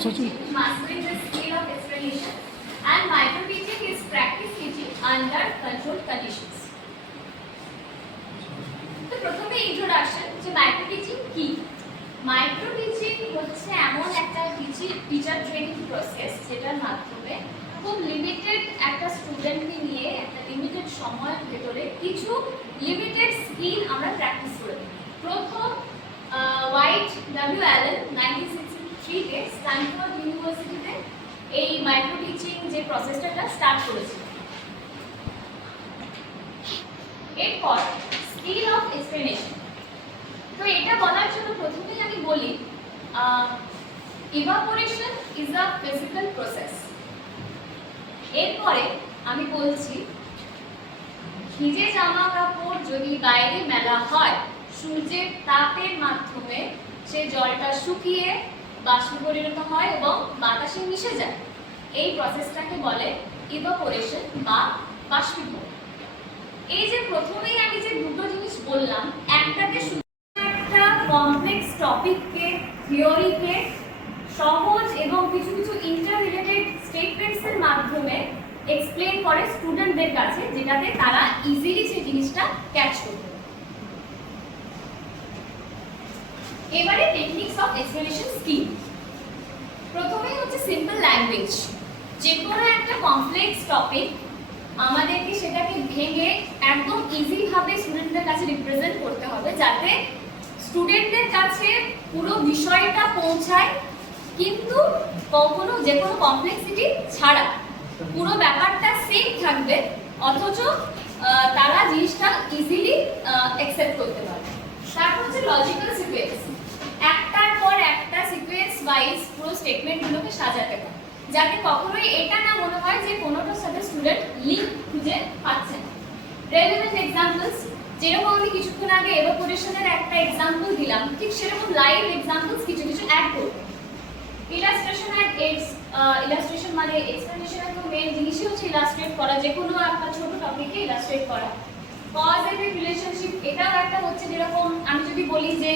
mastering the skill of explanation, and micro teaching is practice teaching under controlled conditions. তো প্রথমে introduction যে micro teaching কি। Micro teaching হচ্ছে এমন একটা টিচার ট্রেনিং প্রসেস যেটার মাধ্যমে খুব লিমিটেড একটা স্টুডেন্টকে নিয়ে একটা লিমিটেড সময়ের ভেতরে কিছু লিমিটেড স্কিল আমরা প্র্যাকটিস করে দিই। প্রথম হোয়াইট ডব্লিউ অ্যালেন 1963-তে স্ট্যানফোর্ড ইউনিভার্সিটিতে এই মাইক্রো টিচিং যে প্রসেসটা স্টার্ট করেছিল। এরপর স্কিল অফ এক্সপ্লেনেশন। তো এটা বলার জন্য প্রথমেই আমি বলি evaporation is a physical process. এরপরে আমি বলছি ভিজে জামা কাপড় যদি বাইরে মেলা হয় সূর্যের তাপের মাধ্যমে সে জলটা শুকিয়ে বাষ্পে পরিণত হয় এবং বাতাসে মিশে যায়। এই প্রসেসটাকে বলে ইভাপোরেশন বা বাষ্পীভবন। এই যে প্রথমেই আমি যে দুটো জিনিস বললাম, একটাতে একটা কমপ্লেক্স টপিককে থিওরিকে সহজ এবং কিছু কিছু ইন্টার রিলেটেড স্টেটমেন্টসের মাধ্যমে এক্সপ্লেন করে স্টুডেন্টদের কাছে, যেটাতে তারা ইজিলি সেই জিনিসটা ক্যাচ করতে পারে। এবারে টেকনিক্স অফ এক্সপ্লেনেশন স্কিল। প্রথমেই হচ্ছে সিম্পল ল্যাঙ্গুয়েজ। যে কোনো একটা কমপ্লেক্স টপিক আমাদেরকে সেটাকে ভেঙে একদম ইজিভাবে স্টুডেন্টদের কাছে রিপ্রেজেন্ট করতে হবে, যাতে স্টুডেন্টদের কাছে পুরো বিষয়টা পৌঁছায়, কিন্তু কখনো যে কোনো কমপ্লেক্সিটি ছাড়া পুরো ব্যাপারটা সেম থাকবে, অথচ তারা জিনিসটা ইজিলি অ্যাকসেপ্ট করতে পারবে। তারপর হচ্ছে লজিক্যাল সিকোয়েন্স। একটার পর একটা সিকোয়েন্স ওয়াইজ পুরো স্টেটমেন্টগুলোকে সাজাতে হয়, যাতে কখনোই এটা না মনে হয় যে কোনোটার সাথে স্টুডেন্ট লিঙ্ক খুঁজে পাচ্ছে না। রেলেভেন্ট এক্সাম্পলস, যেরকম আমি কিছুক্ষণ আগে এভাপোরেশনের একটা এক্সাম্পল দিলাম, ঠিক সেরকম লাইভ এক্সাম্পলস কিছু কিছু অ্যাড করব। ইলাস্ট্রেশন অ্যান্ড ইলাস্ট্রেশন মানে এক্সপ্লেনেশনের তো মেন জিনিসই হচ্ছে ইলাস্ট্রেট করা, যে কোনো একটা ছোট টপিককে ইলাস্ট্রেট করা। কজ এফেক্ট রিলেশনশিপ, এটাও একটা হচ্ছে, যেরকম আমি যদি বলি যে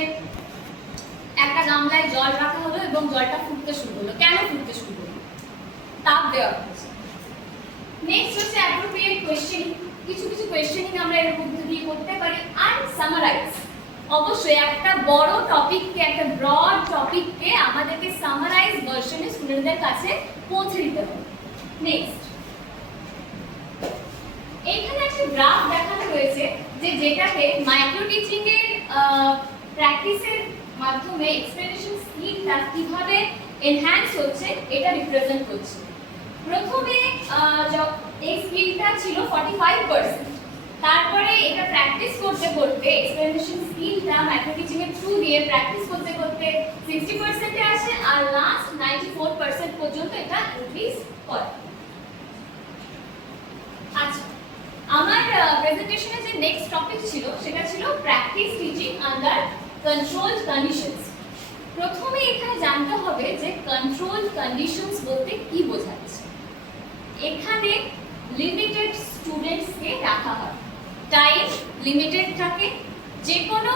একটা গামলায় জল রাখা হলো এবং জলটা ফুটতে শুরু হলো, কেন ফুটতে শুরু হলো? তাপ দেওয়া হচ্ছে। নেক্সট হচ্ছে অ্যাপ্রোপ্রিয়েট কোয়েশ্চেনিং। কিছু কিছু কোয়েশ্চেনিং আমরা এর মধ্যে দিয়ে করতে পারি। আর সামারাইজ, অবশ্যই একটা বড় টপিককে, একটা ব্রড টপিককে আমাদেরকে সামারাইজ ভার্সনে স্টুডেন্টদের কাছে পৌঁছে দিতে হবে। নেক্সট, এইখানে একটা গ্রাফ দেখানো রয়েছে যেটাকে মাইক্রো টিচিং এর প্র্যাকটিসের মাধ্যমে এক্সপ্লেনেশন স্কিলটা কিভাবে এনহ্যান্স হচ্ছে এটা রিপ্রেজেন্ট করছে। প্রথমে এই স্কিলটা ছিল 45%, তারপরে এটা প্র্যাকটিস করতে করতে এক্সপ্লেনেশন স্কিলটা মাইক্রো টিচিং এর থ্রু দিয়ে প্র্যাকটিস করতে করতে 60% এ আসে, আর লাস্ট 94% পর্যন্ত এটা ইনক্রিজ করে। আচ্ছা, আমার প্রেজেন্টেশনে যে নেক্সট টপিক ছিল সেটা ছিল practice teaching under controlled conditions. প্রথমে এখানে জানতে হবে যে কন্ট্রোলড কন্ডিশনস বলতে কি বোঝাচ্ছে। এখানে লিমিটেড স্টুডেন্টসকে রাখা হয়, টাইম লিমিটেড থাকে, যে কোনো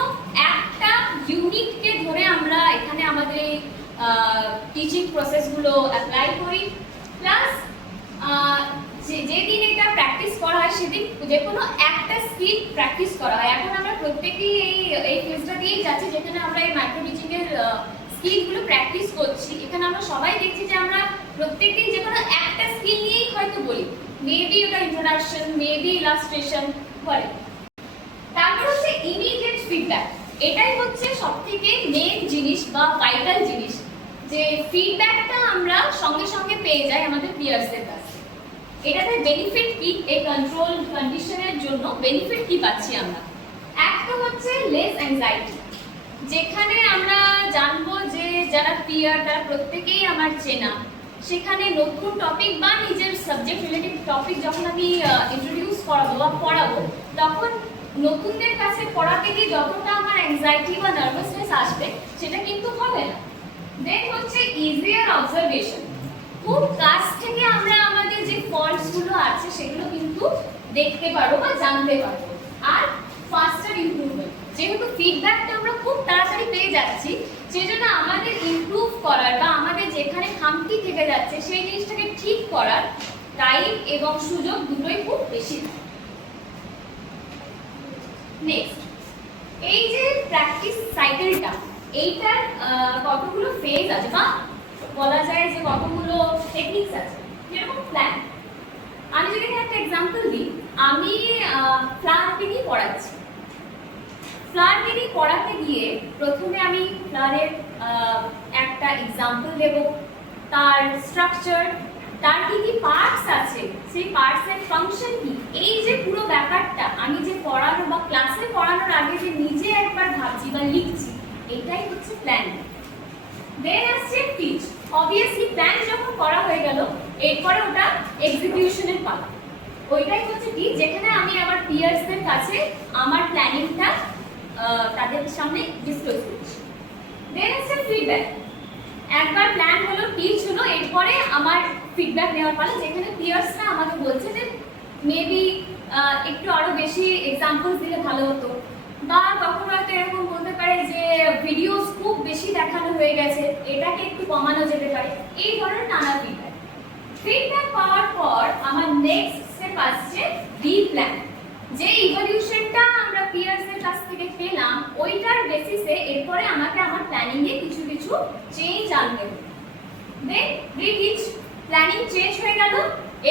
একটা ইউনিটকে ধরে আমরা এখানে আমাদের টিচিং প্রসেসগুলো অ্যাপ্লাই করি, প্লাস যেদিন এটা প্র্যাকটিস করা হয় সেদিন যে কোনো একটা স্কিল প্র্যাকটিস করা হয়। এখন আমরা প্রত্যেকেই এই ফেজটা দিয়েই যাচ্ছি যেখানে আমরা এই মাইক্রো টিচিং এর স্কিলগুলো প্র্যাকটিস করছি। এখানে আমরা সবাই দেখছি যে আমরা প্রত্যেকদিন যে কোনো একটা স্কিল নিয়েই হয়তো বলি, মেবি ওটা ইন্ট্রোডাকশন, মেবি ইলাস্ট্রেশন করে। তারপর হচ্ছে ইমিডিয়েট ফিডব্যাক। এটাই হচ্ছে সবথেকে মেন জিনিস বা ভাইটাল জিনিস, যে ফিডব্যাকটা আমরা সঙ্গে সঙ্গে পেয়ে যাই আমাদের পিয়ার্সদের কাছে। এটাতে বেনিফিট কি, এই কন্ট্রোল কন্ডিশনের জন্য বেনিফিট কি পাচ্ছি আমরা? একটা হচ্ছে লেস অ্যাংজাইটি, যেখানে আমরা জানবো যে যারা পিয়ার তারা প্রত্যেকেই আমার চেনা, সেখানে নতুন টপিক বা নিজের সাবজেক্ট রিলেটেড টপিক যখন আমি ইন্ট্রোডিউস করাবো বা পড়াবো, তখন নতুনদের কাছে পড়াতে গিয়ে যতটা আমার অ্যাংজাইটি বা নার্ভাসনেস আসবে সেটা কিন্তু হবে না। দেন হচ্ছে ইজিয়ার অবজারভেশন। খুব কাছ থেকে আমরা আমাদের যে ফল্টসগুলো আছে সেগুলো কিন্তু দেখতে পারবো বা জানতে পারবো। আর ফাস্টার ইমপ্রুভমেন্ট, যেহেতু ফিডব্যাকটা আমরা খুব তাড়াতাড়ি পেয়ে যাচ্ছি, সেজন্য আমাদের ইমপ্রুভ করার বা আমাদের যেখানে খামতি থেকে যাচ্ছে সেই জিনিসটাকে ঠিক করার টাইম এবং সুযোগ দুটোই খুব বেশি থাকে। নেক্সট, এই যে প্র্যাকটিস সাইকেলটা, এইটার কতগুলো ফেজ আছে বা বলা যায় যে কতগুলো টেকনিক্স আছে, যেরকম প্ল্যান। আমি যদি একটা এক্সাম্পল দিই, আমি ফ্লাওয়ার পেইন্টিং পড়াচ্ছি। ফ্লাওয়ার পেইন্টিং পড়াতে গিয়ে প্রথমে আমি ফ্লাওয়ারের একটা এক্সাম্পল দেব, তার স্ট্রাকচার, তার কি কি পার্টস আছে, সেই পার্টসের ফাংশন কি, এই যে পুরো ব্যাপারটা আমি যে পড়ানো বা ক্লাসে পড়ানোর আগে যে নিজে একবার ভাবছি বা লিখছি, এটাই হচ্ছে প্ল্যান। দেন আসছে টিচ। অবভিয়াসলি প্ল্যান যখন করা হয়ে গেল, এরপরে ওটা এক্সিকিউশনের পালা, ওইটাই হচ্ছে টিচ, যেখানে আমি আমার পিয়ার্সদের কাছে আমার প্ল্যানিংটা তাদের সামনে ডিসক্লোজ করছি। দেন আসছে ফিডব্যাক। একবার প্ল্যান হলো, টিচ হলো, এরপরে আমার ফিডব্যাক নেওয়ার পালা, যেখানে পিয়ার্সরা আমাকে বলছে যে মেবি একটু আরো বেশি এক্সাম্পলস দিলে ভালো হতো, বা কখনো হয়তো এরকম বলতে পারে যে ভিডিওস খুব বেশি দেখানো হয়ে গেছে, এটাকে একটু কমানো যেতে পারে, এই ধরনের নানা ফিডব্যাক। ফিডব্যাক পাওয়ার পর আমার নেক্সট স্টেপ আসছে রিপ্ল্যান। যে ইভলিউশনটা আমরা পিয়ার্সের কাছ থেকে পেলাম, ওইটার বেসিসে এরপরে আমাকে আমার প্ল্যানিং এ কিছু কিছু চেঞ্জ আনতে হবে। দেন রিটিচ, প্ল্যানিং চেঞ্জ হয়ে গেল,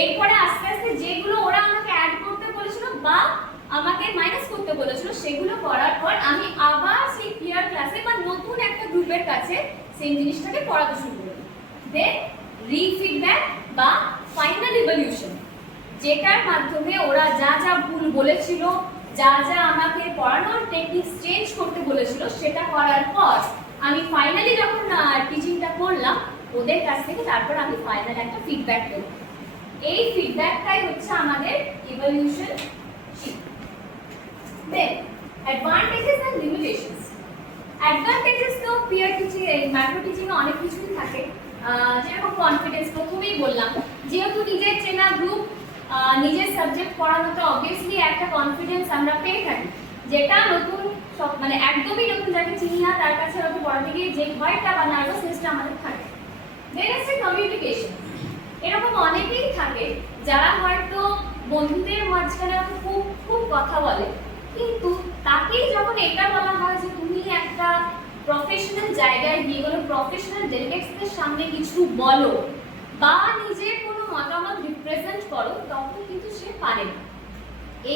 এরপরে আস্তে আস্তে যেগুলো ওরা আমাকে অ্যাড করতে বলেছিল বা আমাকে মাইনাস করতে বলেছিল, সেগুলো করার পর আমি আবার সেই পিয়ার ক্লাসে বা নতুন একটা গ্রুপের কাছে সেই জিনিসটাকে পড়াতে শুরু করলাম। দেন রিফিডব্যাক বা ফাইনাল ইভলিউশন, যেটার মাধ্যমে ওরা যা যা ভুল বলেছিল, যা যা আমাকে পড়ানোর টেকনিক্স চেঞ্জ করতে বলেছিল, সেটা করার পর আমি ফাইনালি যখন টিচিংটা করলাম ওদের কাছ থেকে, তারপর আমি ফাইনাল একটা ফিডব্যাক দেব। এই ফিডব্যাকটাই হচ্ছে আমাদের evaluation sheet. Then advantages and limitations. Advantages তো পিয়ার টিচিং, ম্যাক্রো টিচিং এ অনেক কিছুই থাকে, যেরকম কনফিডেন্স, প্রথমেই বললাম, যেহেতু নিজের চেনা গ্রুপ, নিজের সাবজেক্ট পড়ানোতে অবভিয়াসলি একটা কনফিডেন্স আমরা পেয়ে থাকি, যেটা নতুন সব মানে একদমই নতুন যাকে চিনি না তার কাছে হয়তো পড়াতে গিয়ে যে ভয়টা বা নার্ভাসনেসটা আমাদের থাকে। দেন আছে কমিউনিকেশন। এরকম অনেকেই থাকে যারা হয়তো বন্ধুদের মাঝখানে খুব খুব কথা বলে, কিন্তু তাকেই যখন এটা বলা হয় যে তুমি একটা প্রফেশনাল জায়গায় গিয়ে কোনো প্রফেশনাল ডেলিগেটসদের সামনে কিছু বলো বা নিজের কোনো মতামত রিপ্রেজেন্ট করো, তখন কিন্তু সে পারে না।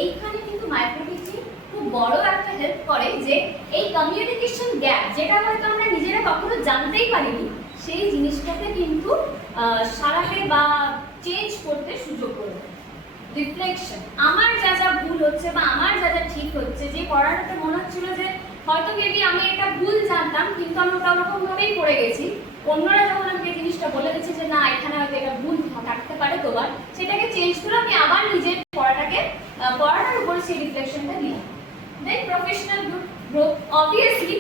এইখানে কিন্তু মাইক্রো টিচিং খুব বড় একটা হেল্প করে, যে এই কমিউনিকেশন গ্যাপ, যেটা হয়তো আমরা নিজেরা কখনো জানতেই পারিনি, সেই জিনিসটাকে কিন্তু সারাতে বা চেঞ্জ করতে সুযোগ করে দেয়। রিফ্লেকশন, আমার যা যা ভুল হচ্ছে বা আমার যা যা ঠিক হচ্ছে, যে পড়াটাতে মনে হচ্ছিল যে হয়তো মেবি আমি এটা ভুল জানতাম কিন্তু আমি ওটা ওরকম ভাবেই পড়ে গেছি, অন্যরা যখন আমাকে এই জিনিসটা বলে দিচ্ছে যে না এখানে হয়তো এটা ভুল থাকতে পারে তোমার, সেটাকে চেঞ্জ করে আমি আবার নিজের পড়াটার উপর সেই রিফ্লেকশনটা নিলাম। দেন প্রফেশনাল গ্রোথ। অবভিয়াসলি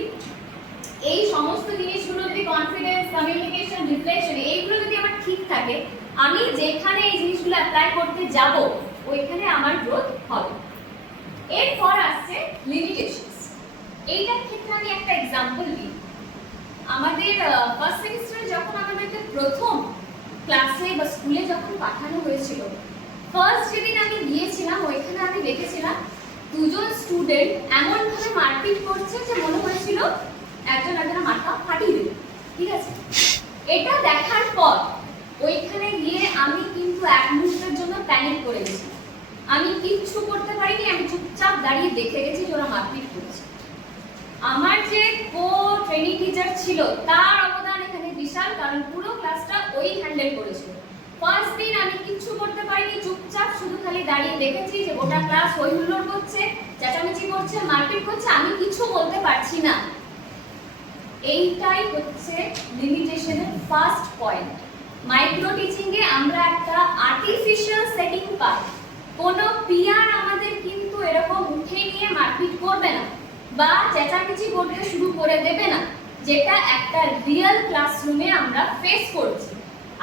এই সমস্ত জিনিসগুলো যদি কনফিডেন্স, কমিউনিকেশন, রিফ্লেকশন এইগুলো যদি আমার ঠিক থাকে, আমি যেখানে এই জিনিসগুলো অ্যাপ্লাই করতে যাব ওইখানে আমার গ্রোথ হবে। এরপর আসছে লিমিটেশনস। এইটার ক্ষেত্রে আমি একটা এক্সাম্পল দিই। আমাদের ফার্স্ট সেমিস্টারে যখন আমাদেরকে প্রথম ক্লাসে বা স্কুলে যখন পাঠানো হয়েছিল, ফার্স্ট যেদিন আমি গিয়েছিলাম ওইখানে আমি দেখেছিলাম দুজন স্টুডেন্ট এমনভাবে মারপিট করছে যে মনে হয়েছিল একজন একজনের মাথা ফাটিয়ে দেবে, ঠিক আছে? এটা দেখার পর ওইখানে গিয়ে আমি কিন্তু এক মুহূর্তের জন্য প্যানিক করে গেছি। আমি কিচ্ছু করতে পারিনি, আমি চুপচাপ দাঁড়িয়ে দেখে গেছি যে ওরা মারপিট করছে। আমার যে কো ট্রেনিং টিচার ছিল তার অবদান এখানে বিশাল, কারণ পুরো ক্লাসটা ওই হ্যান্ডেল করেছিল। ফার্স্ট দিন আমি কিচ্ছু করতে পারিনি, চুপচাপ শুধু খালি দাঁড়িয়ে দেখেছি যে গোটা ক্লাস হই হুল্লোড় করছে, চেঁচামেচি করছে, মারপিট করছে, আমি কিছু বলতে পারছি না। এইটাই হচ্ছে লিমিটেশনের ফার্স্ট পয়েন্ট। মাইক্রো টিচিং এ আমরা একটা আর্টিফিশিয়াল সেটিং পাই, কোনো পিয়ার আমাদের কিন্তু এরকম উঠে নিয়ে মারপিট করবে না বা চেঁচামেচি করতে শুরু করে দেবে না, যেটা একটা রিয়েল ক্লাসরুমে আমরা ফেস করছি।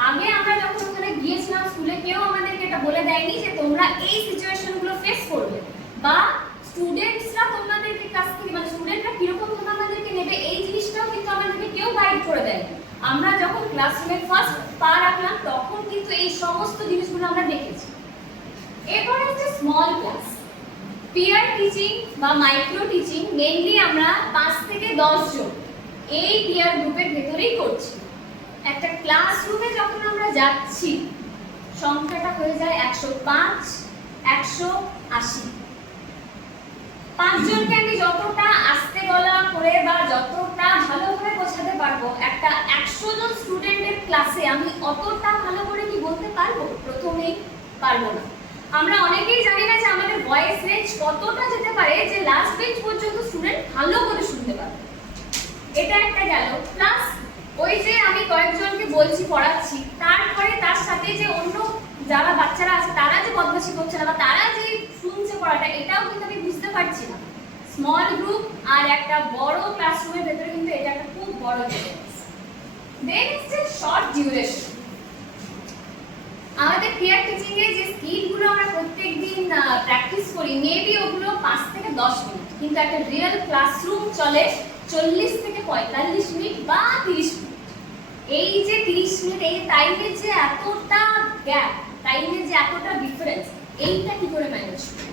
আগে আমরা যখন ওখানে গিয়েছিলাম স্কুলে, কেউ আমাদেরকে এটা বলে দেয়নি যে তোমরা এই সিচুয়েশনগুলো ফেস করবে, বা স্টুডেন্টসরা তোমাদেরকে কাছ থেকে মানে স্টুডেন্টরা কিরকম তোমাদেরকে নেবে এই জিনিসটাও কিন্তু আমাদেরকে কেউ গাইড করে দেয়। আমরা যখন ক্লাসরুমে ফার্স্ট পা রাখলাম তখন কিন্তু এই সমস্ত জিনিসগুলো আমরা দেখেছি। এরপর হচ্ছে স্মল ক্লাস। পিয়ার টিচিং বা মাইক্রো টিচিং মেইনলি আমরা 5 থেকে 10 জন এই পিয়ার গ্রুপের ভেতরেই করছি। একটা ক্লাসরুমে যখন আমরা যাচ্ছি সংখ্যাটা হয়ে যায় 105, 180। 5 জনকে আমি যতটা আস্তে গলা করে বা যতটা ভালোভাবে বোঝাতে পারবো, একটা 100 জন স্টুডেন্টের ক্লাসে আমি অতটা ভালো করে কি বলতে পারবো? প্রথমেই পারবো না। আমরা অনেকেই জানি না যে আমাদের ভয়েস রেঞ্জ কতটা যেতে পারে যে লাস্ট বেঞ্চ পর্যন্ত স্টুডেন্ট ভালো করে শুনতে পারে। এটা একটা গেল। প্লাস ওই যে আমি কয়েকজনকে বলছি পড়াচ্ছি, তারপরে তার সাথে যে অন্য যারা বাচ্চারা আছে তারা যে বদমাশি করছে না বা তারা যে শুনছে পড়াটা, এটাও কিন্তু আমি বুঝতে পারছি না। স্মল গ্রুপ আর একটা বড় ক্লাসরুমের ভেতরে কিন্তু এটা একটা খুব বড় difference. Then is a short duration. আমাদের পিয়ার টিচিং এ যে স্কিলগুলো আমরা প্রত্যেকদিন প্র্যাকটিস করি, মেবি ওগুলো 5 থেকে 10 মিনিট, কিন্তু একটা রিয়েল ক্লাসরুম চলে 40 থেকে 45 মিনিট বা 30 মিনিট। এই যে 30 মিনিট, এই টাইমের যে এতটা গ্যাপ, টাইমের যে এতটা ডিফারেন্স, এইটা কি করে ম্যানেজ করব?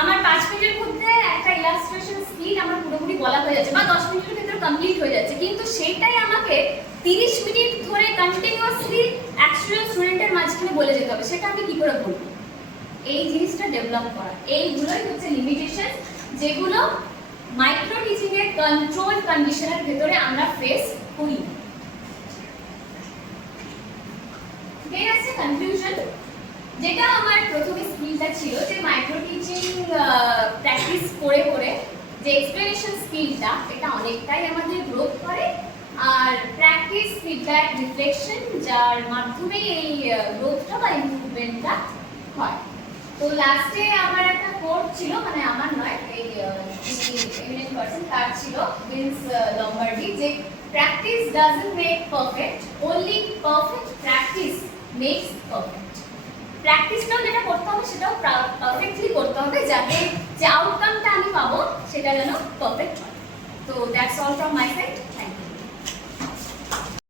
আমার 5 মিনিটের মধ্যে একটা ইলাস্ট্রেশন স্কিল আমার পুরোপুরি বলা হয়ে যাচ্ছে বা 10 মিনিটের ভিতরে কমপ্লিট হয়ে যাচ্ছে, কিন্তু সেটাই আমাকে 30 মিনিট ধরে কন্টিনিউয়াসলি 100 স্টুডেন্টের মাঝখানে বলে যেতে হবে, সেটা আমি কি করে বলবো? এই জিনিসটা ডেভেলপ করা, এইগুলোই হচ্ছে লিমিটেশন যেগুলো মাইক্রো টিচিং এর কন্ট্রোল কন্ডিশনের ভেতরে আমরা ফেস করি। দেন আছে কনক্লুশন, যেটা আমার প্রথমে স্কিলটা ছিল যে মাইক্রো টিচিং প্র্যাকটিস করে করে যে এক্সপ্লেনেশন স্কিলটা, এটা অনেকটাই আমাদের গ্রোথ করে। আর প্র্যাকটিস, ফিডব্যাক, রিফ্লেকশন, যার মাধ্যমে এই গ্রোথটা বা ইমপ্রুভমেন্টটা হয়। তো লাস্টে আমার একটা কোট ছিল, মানে আমার নয়, এই এমিনেন্ট পারসন তার ছিল, ভিন্স লম্বার্ডি, যে practice doesn't make perfect, only perfect practice makes perfect. প্র্যাকটিসটাও যেটা করতে হবে সেটাও পারফেক্টলি করতে হবে, যাতে যে আউটকামটা আমি পাবো সেটা যেন পারফেক্ট হয়। তো that's all from my side. Thank you.